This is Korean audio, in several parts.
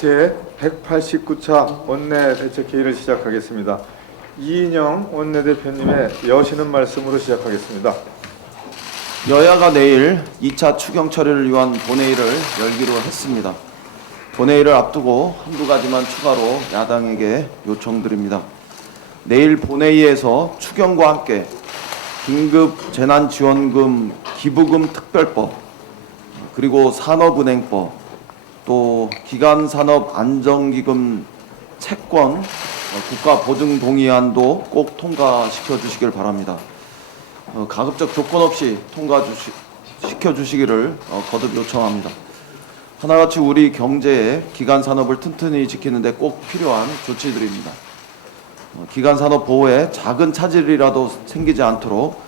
제189차 원내대책회의를 시작하겠습니다. 이인영 원내대표님의 여시는 말씀으로 시작하겠습니다. 여야가 내일 2차 추경 처리를 위한 본회의를 열기로 했습니다. 본회의를 앞두고 한두 가지만 추가로 야당에게 요청드립니다. 내일 본회의에서 추경과 함께 긴급 재난지원금 기부금 특별법, 그리고 산업은행법, 또 기간산업안정기금 채권 국가보증동의안도 꼭 통과시켜 주시길 바랍니다. 가급적 조건 없이 통과시켜 주시기를 거듭 요청합니다. 하나같이 우리 경제의 기간산업을 튼튼히 지키는 데 꼭 필요한 조치들입니다. 기간산업 보호에 작은 차질이라도 생기지 않도록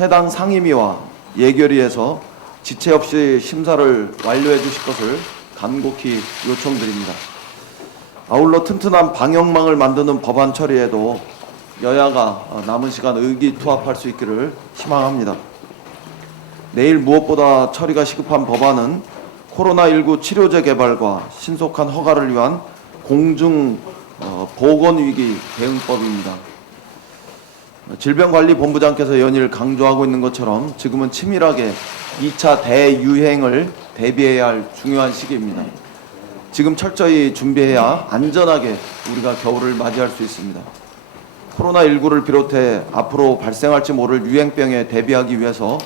해당 상임위와 예결위에서 지체 없이 심사를 완료해 주실 것을 간곡히 요청드립니다. 아울러 튼튼한 방역망을 만드는 법안 처리에도 여야가 남은 시간 의기투합할 수 있기를 희망합니다. 내일 무엇보다 처리가 시급한 법안은 코로나19 치료제 개발과 신속한 허가를 위한 공중 보건위기 대응법입니다. 질병관리본부장께서 연일 강조하고 있는 것처럼 지금은 치밀하게 2차 대유행을 대비해야 할 중요한 시기입니다. 지금 철저히 준비해야 안전하게 우리가 겨울을 맞이할 수 있습니다. 코로나19를 비롯해 앞으로 발생할지 모를 유행병에 대비하기 위해서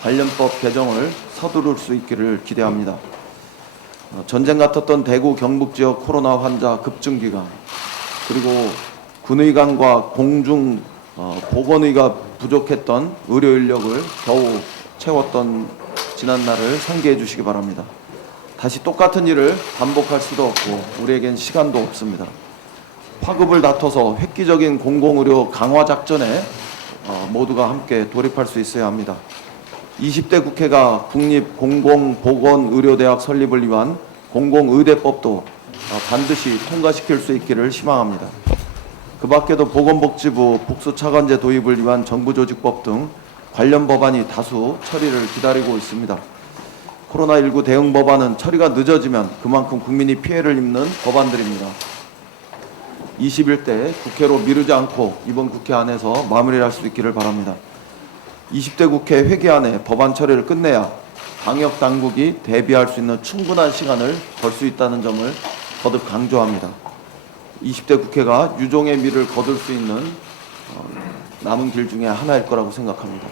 관련법 개정을 서두를 수 있기를 기대합니다. 전쟁 같았던 대구 경북 지역 코로나 환자 급증 기간, 그리고 군의관과 공중 보건의가 부족했던 의료 인력을 겨우 채웠던 지난날을 상기해 주시기 바랍니다. 다시 똑같은 일을 반복할 수도 없고 우리에겐 시간도 없습니다. 파급을 다퉈서 획기적인 공공의료 강화 작전에 모두가 함께 돌입할 수 있어야 합니다. 20대 국회가 국립공공보건의료대학 설립을 위한 공공의대법도 반드시 통과시킬 수 있기를 희망합니다. 그 밖에도 보건복지부 복수차관제 도입을 위한 정부조직법 등 관련 법안이 다수 처리를 기다리고 있습니다. 코로나19 대응 법안은 처리가 늦어지면 그만큼 국민이 피해를 입는 법안들입니다. 21대 국회로 미루지 않고 이번 국회 안에서 마무리할 수 있기를 바랍니다. 20대 국회 회기 안에 법안 처리를 끝내야 방역 당국이 대비할 수 있는 충분한 시간을 벌 수 있다는 점을 거듭 강조합니다. 20대 국회가 유종의 미를 거둘 수 있는 남은 길 중에 하나일 거라고 생각합니다.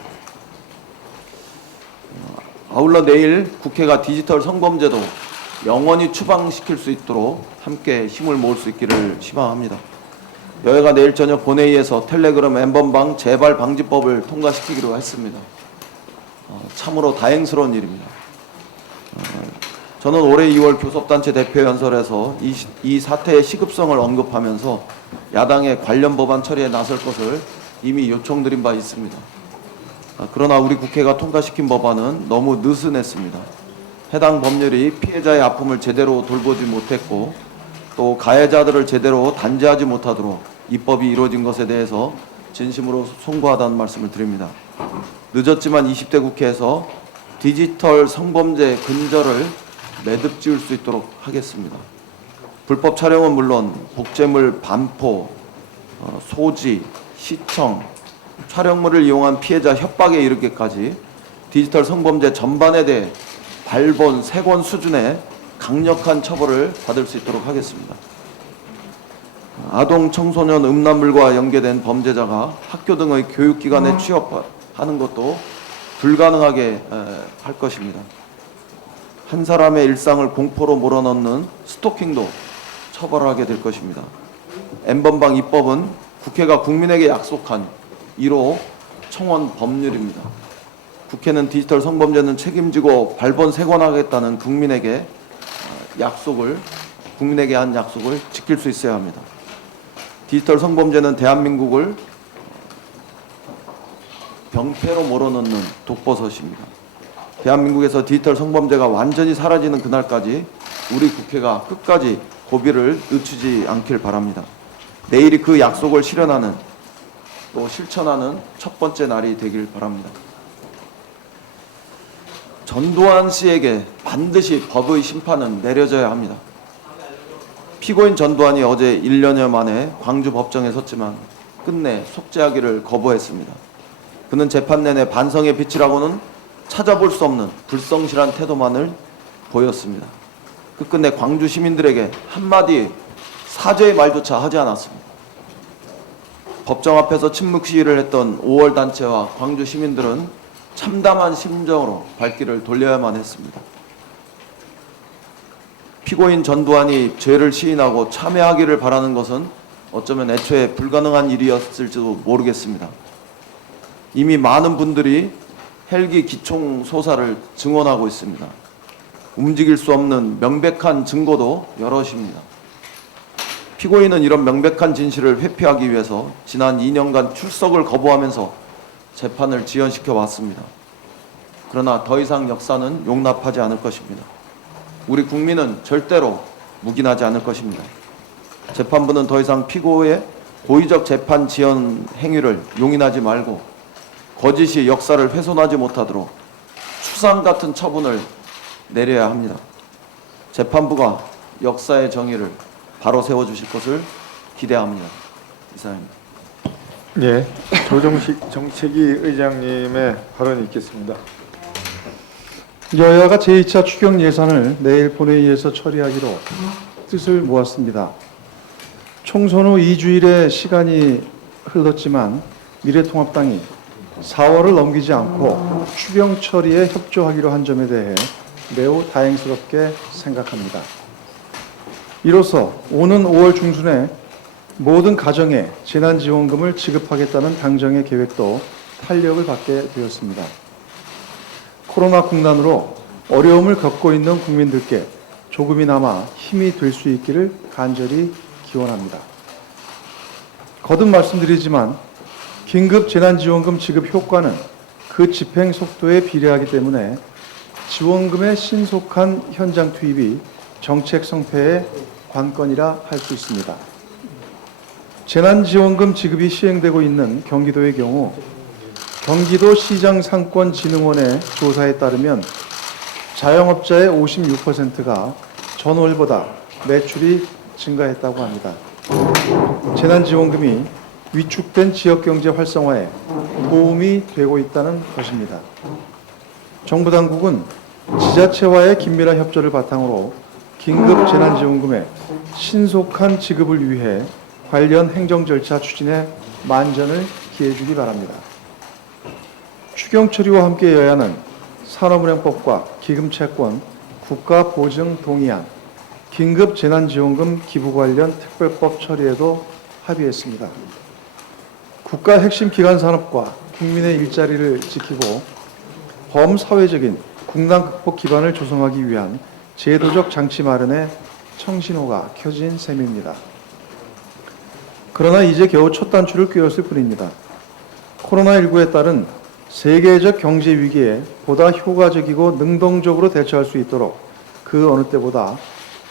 아울러 내일 국회가 디지털 성범죄도 영원히 추방시킬 수 있도록 함께 힘을 모을 수 있기를 희망합니다. 여야가 내일 저녁 본회의에서 텔레그램 N번방 재발 방지법을 통과시키기로 했습니다. 참으로 다행스러운 일입니다. 저는 올해 2월 교섭단체 대표연설에서 이 사태의 시급성을 언급하면서 야당의 관련 법안 처리에 나설 것을 이미 요청드린 바 있습니다. 그러나 우리 국회가 통과시킨 법안은 너무 느슨했습니다. 해당 법률이 피해자의 아픔을 제대로 돌보지 못했고 또 가해자들을 제대로 단죄하지 못하도록 입법이 이루어진 것에 대해서 진심으로 송구하다는 말씀을 드립니다. 늦었지만 20대 국회에서 디지털 성범죄 근절을 매듭 지을 수 있도록 하겠습니다. 불법 촬영은 물론 복제물 반포, 소지, 시청, 촬영물을 이용한 피해자 협박에 이르기까지 디지털 성범죄 전반에 대해 발본, 세권 수준의 강력한 처벌을 받을 수 있도록 하겠습니다. 아동, 청소년, 음란물과 연계된 범죄자가 학교 등의 교육기관에 취업하는 것도 불가능하게 할 것입니다. 한 사람의 일상을 공포로 몰아넣는 스토킹도 처벌하게 될 것입니다. N번방 입법은 국회가 국민에게 약속한 1호 청원 법률입니다. 국회는 디지털 성범죄는 책임지고 발본 세권하겠다는 국민에게 한 약속을 지킬 수 있어야 합니다. 디지털 성범죄는 대한민국을 병폐로 몰아넣는 독버섯입니다. 대한민국에서 디지털 성범죄가 완전히 사라지는 그날까지 우리 국회가 끝까지 고비를 늦추지 않길 바랍니다. 내일이 그 약속을 실현하는 또 실천하는 첫 번째 날이 되길 바랍니다. 전두환 씨에게 반드시 법의 심판은 내려져야 합니다. 피고인 전두환이 어제 1년여 만에 광주 법정에 섰지만 끝내 속죄하기를 거부했습니다. 그는 재판 내내 반성의 빛이라고는 찾아볼 수 없는 불성실한 태도만을 보였습니다. 끝내 광주 시민들에게 한마디 사죄의 말조차 하지 않았습니다. 법정 앞에서 침묵 시위를 했던 5월 단체와 광주 시민들은 참담한 심정으로 발길을 돌려야만 했습니다. 피고인 전두환이 죄를 시인하고 참회하기를 바라는 것은 어쩌면 애초에 불가능한 일이었을지도 모르겠습니다. 이미 많은 분들이 헬기 기총 소사를 증언하고 있습니다. 움직일 수 없는 명백한 증거도 여럿입니다. 피고인은 이런 명백한 진실을 회피하기 위해서 지난 2년간 출석을 거부하면서 재판을 지연시켜 왔습니다. 그러나 더 이상 역사는 용납하지 않을 것입니다. 우리 국민은 절대로 묵인하지 않을 것입니다. 재판부는 더 이상 피고의 고의적 재판 지연 행위를 용인하지 말고 거짓이 역사를 훼손하지 못하도록 추상 같은 처분을 내려야 합니다. 재판부가 역사의 정의를 바로 세워주실 것을 기대합니다. 이상입니다. 예, 조정식 정책위 의장님의 발언이 있겠습니다. 여야가 제2차 추경 예산을 내일 본회의에서 처리하기로 뜻을 모았습니다. 총선 후 2주일의 시간이 흘렀지만 미래통합당이 4월을 넘기지 않고 추경 처리에 협조하기로 한 점에 대해 매우 다행스럽게 생각합니다. 이로써 오는 5월 중순에 모든 가정에 재난지원금을 지급하겠다는 당정의 계획도 탄력을 받게 되었습니다. 코로나 국난으로 어려움을 겪고 있는 국민들께 조금이나마 힘이 될 수 있기를 간절히 기원합니다. 거듭 말씀드리지만 긴급 재난지원금 지급 효과는 그 집행 속도에 비례하기 때문에 지원금의 신속한 현장 투입이 정책 성패의 관건이라 할 수 있습니다. 재난지원금 지급이 시행되고 있는 경기도의 경우 경기도시장상권진흥원의 조사에 따르면 자영업자의 56%가 전월보다 매출이 증가했다고 합니다. 재난지원금이 위축된 지역경제 활성화에 도움이 되고 있다는 것입니다. 정부 당국은 지자체와의 긴밀한 협조를 바탕으로 긴급 재난지원금의 신속한 지급을 위해 관련 행정 절차 추진에 만전을 기해 주기 바랍니다. 추경 처리와 함께 여야는 산업은행법과 기금채권, 국가보증동의안, 긴급 재난지원금 기부 관련 특별법 처리에도 합의했습니다. 국가 핵심 기관 산업과 국민의 일자리를 지키고 범사회적인 국난 극복 기반을 조성하기 위한 제도적 장치 마련에 청신호가 켜진 셈입니다. 그러나 이제 겨우 첫 단추를 꿰었을 뿐입니다. 코로나19에 따른 세계적 경제 위기에 보다 효과적이고 능동적으로 대처할 수 있도록 그 어느 때보다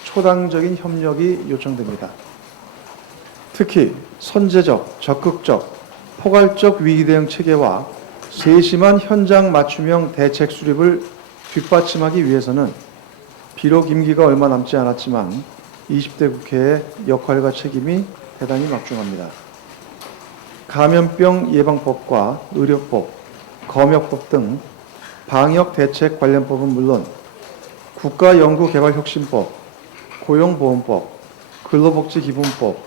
초당적인 협력이 요청됩니다. 특히 선제적, 적극적, 포괄적 위기 대응 체계와 세심한 현장 맞춤형 대책 수립을 뒷받침하기 위해서는 비록 임기가 얼마 남지 않았지만 20대 국회의 역할과 책임이 대단히 막중합니다. 감염병 예방법과 의료법, 검역법 등 방역 대책 관련법은 물론 국가연구개발혁신법, 고용보험법, 근로복지기본법,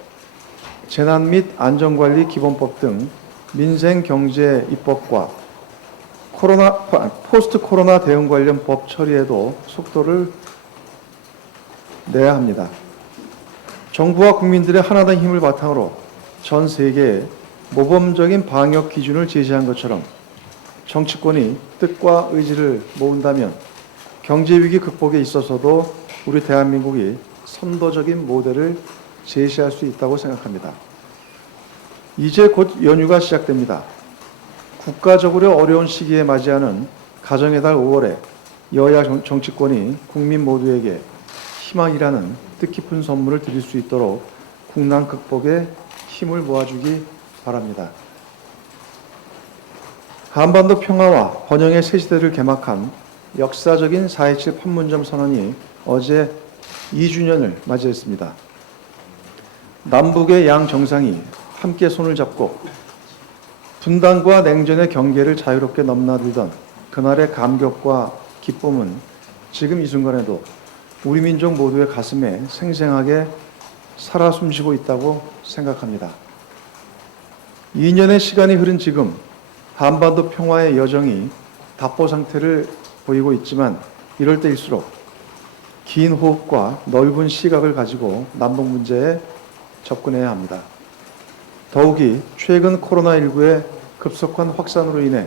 재난 및 안전관리 기본법 등 민생경제 입법과 포스트 코로나 대응 관련 법 처리에도 속도를 내야 합니다. 정부와 국민들의 하나된 힘을 바탕으로 전 세계에 모범적인 방역 기준을 제시한 것처럼 정치권이 뜻과 의지를 모은다면 경제위기 극복에 있어서도 우리 대한민국이 선도적인 모델을 제시할 수 있다고 생각합니다. 이제 곧 연휴가 시작됩니다. 국가적으로 어려운 시기에 맞이하는 가정의 달 5월에 여야 정치권이 국민 모두에게 희망이라는 뜻깊은 선물을 드릴 수 있도록 국난 극복에 힘을 모아주기 바랍니다. 한반도 평화와 번영의 새 시대를 개막한 역사적인 4.27 판문점 선언이 어제 2주년을 맞이했습니다. 남북의 양 정상이 함께 손을 잡고 분단과 냉전의 경계를 자유롭게 넘나들던 그날의 감격과 기쁨은 지금 이 순간에도 우리 민족 모두의 가슴에 생생하게 살아 숨쉬고 있다고 생각합니다. 2년의 시간이 흐른 지금 한반도 평화의 여정이 답보 상태를 보이고 있지만 이럴 때일수록 긴 호흡과 넓은 시각을 가지고 남북 문제에 접근해야 합니다. 더욱이 최근 코로나19의 급속한 확산으로 인해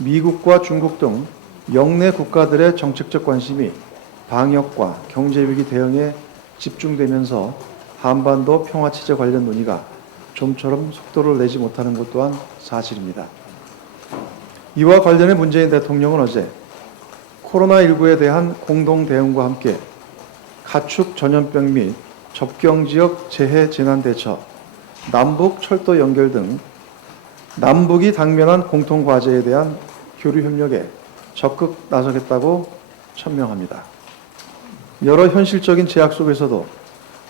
미국과 중국 등 영내 국가들의 정책적 관심이 방역과 경제위기 대응에 집중되면서 한반도 평화체제 관련 논의가 좀처럼 속도를 내지 못하는 것 또한 사실입니다. 이와 관련해 문재인 대통령은 어제 코로나19에 대한 공동 대응과 함께 가축 전염병 및 접경지역 재해 재난 대처, 남북 철도 연결 등 남북이 당면한 공통 과제에 대한 교류 협력에 적극 나서겠다고 천명합니다. 여러 현실적인 제약 속에서도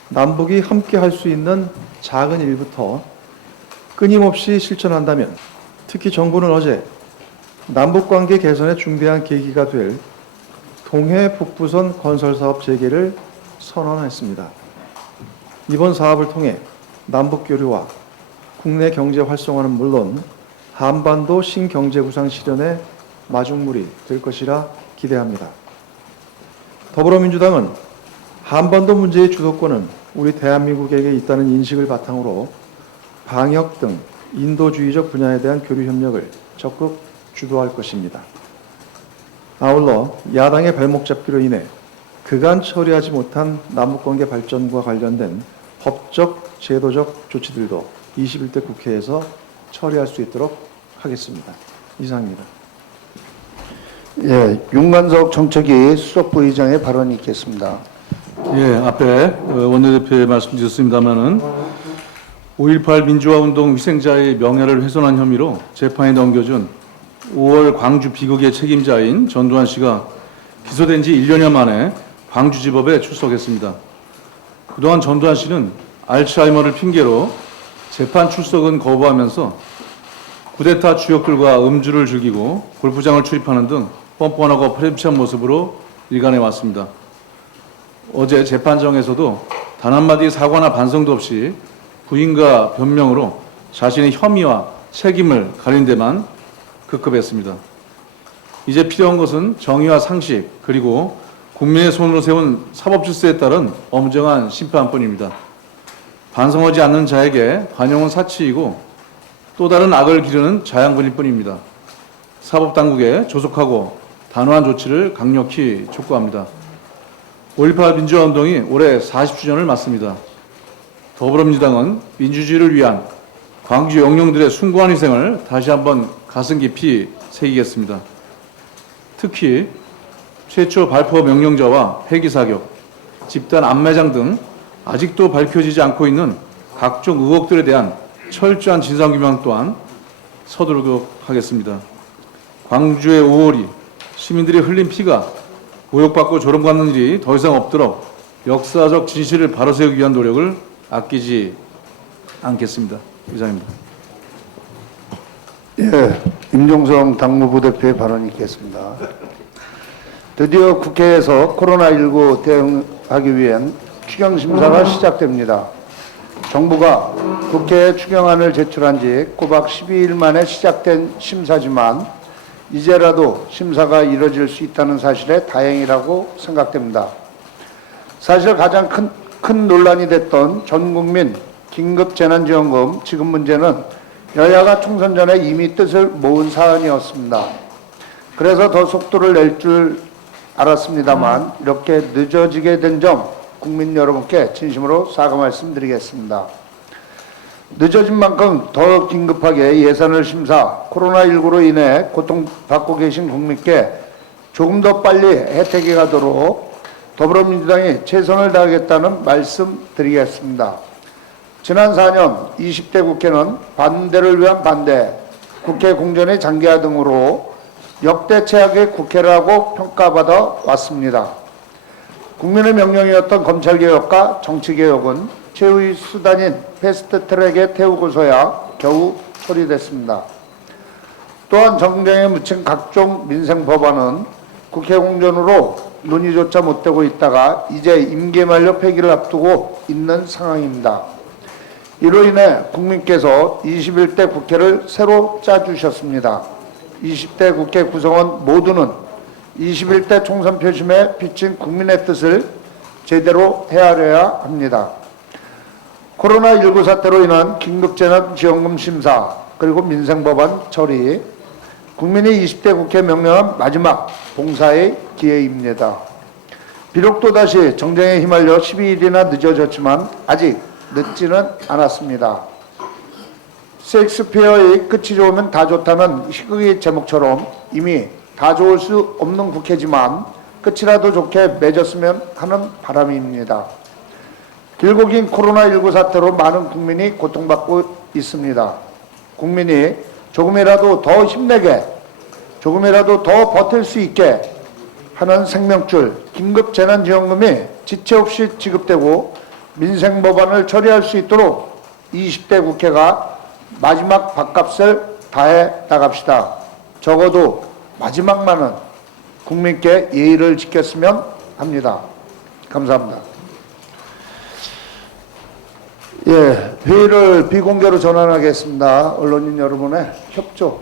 남북이 함께 할 수 있는 작은 일부터 끊임없이 실천한다면 특히 정부는 어제 남북관계 개선의 중대한 계기가 될 동해 북부선 건설사업 재개를 선언했습니다. 이번 사업을 통해 남북교류와 국내 경제 활성화는 물론 한반도 신경제구상 실현의 마중물이 될 것이라 기대합니다. 더불어민주당은 한반도 문제의 주도권은 우리 대한민국에게 있다는 인식을 바탕으로 방역 등 인도주의적 분야에 대한 교류 협력을 적극 주도할 것입니다. 아울러 야당의 발목 잡기로 인해 그간 처리하지 못한 남북관계 발전과 관련된 법적, 제도적 조치들도 21대 국회에서 처리할 수 있도록 하겠습니다. 이상입니다. 예, 윤관석 정책위 수석부의장의 발언이 있겠습니다. 예, 앞에 원내대표의 말씀 주셨습니다마는 5.18 민주화운동 희생자의 명예를 훼손한 혐의로 재판에 넘겨준 5월 광주 비극의 책임자인 전두환 씨가 기소된 지 1년여 만에 광주지법에 출석했습니다. 그동안 전두환 씨는 알츠하이머를 핑계로 재판 출석은 거부하면서 쿠데타 주역들과 음주를 즐기고 골프장을 출입하는 등 뻔뻔하고 프레임치한 모습으로 일관해 왔습니다. 어제 재판정에서도 단 한마디 사과나 반성도 없이 부인과 변명으로 자신의 혐의와 책임을 가린 데만 급급했습니다. 이제 필요한 것은 정의와 상식 그리고 국민의 손으로 세운 사법질서에 따른 엄정한 심판뿐입니다. 반성하지 않는 자에게 관용은 사치이고 또 다른 악을 기르는 자양분일 뿐입니다. 사법당국에 조속하고 단호한 조치를 강력히 촉구합니다. 5.18 민주화운동이 올해 40주년을 맞습니다. 더불어민주당은 민주주의를 위한 광주 영령들의 숭고한 희생을 다시 한번 가슴 깊이 새기겠습니다. 특히 최초 발포 명령자와 폐기사격, 집단 암매장 등 아직도 밝혀지지 않고 있는 각종 의혹들에 대한 철저한 진상규명 또한 서두르도록 하겠습니다. 광주의 5월이 시민들이 흘린 피가 모욕받고 조롱받는 일이 더 이상 없도록 역사적 진실을 바로 세우기 위한 노력을 아끼지 않겠습니다. 이상입니다. 예, 임종성 당무부대표의 발언이 있겠습니다. 드디어 국회에서 코로나19 대응하기 위한 추경심사가 시작됩니다. 정부가 국회에 추경안을 제출한 지 꼬박 12일 만에 시작된 심사지만 이제라도 심사가 이뤄질 수 있다는 사실에 다행이라고 생각됩니다. 사실 가장 큰 논란이 됐던 전국민 긴급재난지원금 지급 문제는 여야가 총선 전에 이미 뜻을 모은 사안이었습니다. 그래서 더 속도를 낼 줄 알았습니다만 이렇게 늦어지게 된 점 국민 여러분께 진심으로 사과 말씀드리겠습니다. 늦어진 만큼 더 긴급하게 예산을 심사, 코로나19로 인해 고통받고 계신 국민께 조금 더 빨리 혜택이 가도록 더불어민주당이 최선을 다하겠다는 말씀 드리겠습니다. 지난 4년 20대 국회는 반대를 위한 반대, 국회 공전의 장기화 등으로 역대 최악의 국회라고 평가받아 왔습니다. 국민의 명령이었던 검찰개혁과 정치개혁은 최후의 수단인 패스트트랙에 태우고서야 겨우 처리됐습니다. 또한 정쟁에 묻힌 각종 민생 법안은 국회 공전으로 논의조차 못되고 있다가 이제 임기 만료 폐기를 앞두고 있는 상황입니다. 이로 인해 국민께서 21대 국회를 새로 짜주셨습니다. 20대 국회 구성원 모두는 21대 총선 표심에 비친 국민의 뜻을 제대로 헤아려야 합니다. 코로나19 사태로 인한 긴급재난지원금 심사 그리고 민생법안 처리, 국민이 20대 국회 명령한 마지막 봉사의 기회입니다. 비록 또다시 정쟁에 휘말려 12일이나 늦어졌지만 아직 늦지는 않았습니다. 셰익스피어의 끝이 좋으면 다 좋다는 희극의 제목처럼 이미 다 좋을 수 없는 국회지만 끝이라도 좋게 맺었으면 하는 바람입니다. 길고 긴 코로나19 사태로 많은 국민이 고통받고 있습니다. 국민이 조금이라도 더 힘내게, 조금이라도 더 버틸 수 있게 하는 생명줄 긴급재난지원금이 지체 없이 지급되고 민생법안을 처리할 수 있도록 20대 국회가 마지막 밥값을 다해 나갑시다. 적어도 마지막만은 국민께 예의를 지켰으면 합니다. 감사합니다. 예, 회의를 비공개로 전환하겠습니다. 언론인 여러분의 협조